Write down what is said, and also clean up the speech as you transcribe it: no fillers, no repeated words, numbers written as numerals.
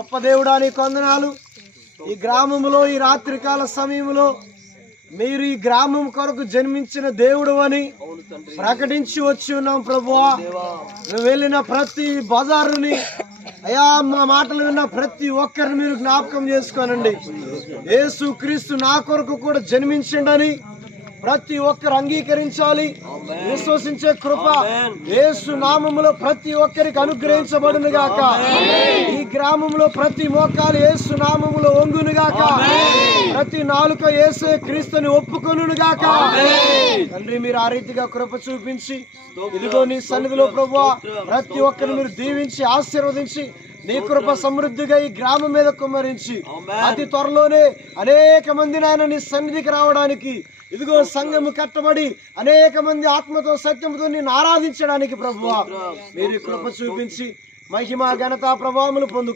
గొప్ప దేవుడానికి వందనాలు. ఈ గ్రామంలో ఈ రాత్రికాల సమయంలో మీరు ఈ గ్రామం కొరకు జన్మించిన దేవుడు అని ప్రకటించి వచ్చి ఉన్నాం ప్రభువా. నువ్వు వెళ్ళిన ప్రతి బజారుని అయా మా మాటలు విన్న ప్రతి ఒక్కరిని మీరు జ్ఞాపకం చేసుకోనండి. యేసు క్రీస్తు నా కొరకు కూడా జన్మించిండని ప్రతి ఒక్కరు అంగీకరించాలి. విశ్వసించే కృప యేసు నామములో ప్రతి ఒక్కరికి అనుగ్రహించబడును గాక. ఈ గ్రామంలో ప్రతి మోకాలు యేసు నామములో వంగును గాక. ప్రతి నాలుక యేసే క్రీస్తుని ఒప్పుకొనును గాక. తండ్రి మీరు ఆ రీతిగా కృప చూపించి ఇదిగో నీ సన్నిధిలో ప్రభువా ప్రతి ఒక్కరిని మీరు దీవించి ఆశీర్వదించి నీ కృప సమృద్ధిగా ఈ గ్రామం మీద కుమ్మరించి అతి త్వరలోనే అనేక మంది నాయన నీ సన్నిధికి రావడానికి ఇదిగో సంఘము కట్టబడి అనేక మంది ఆత్మతో సత్యంతో నిన్ను ఆరాధించడానికి ప్రభువా మీరు కృప చూపించి మహిమ ఘనత ప్రభావములు పొందుకు